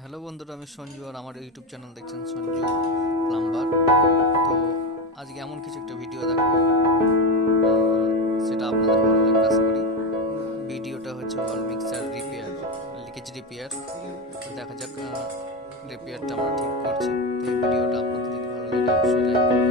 Hello বন্ধুরা, আমি সঞ্জু আর আমার ইউটিউব চ্যানেল দেখছেন সঞ্জু প্লাম্বার। তো আজকে এমন কিছু একটা ভিডিও দেখো, সেটা আপনাদের ভালো লাগবে আশা করি। ভিডিওটা হচ্ছে ওয়াল মিক্সার রিপেয়ার, লিকেজ রিপেয়ার। দেখা যাক রিপেয়ারটা আমরা ঠিক করছি। তো এই ভিডিওটা আপনাদের যদি ভালো লাগে অবশ্যই লাইক করবেন।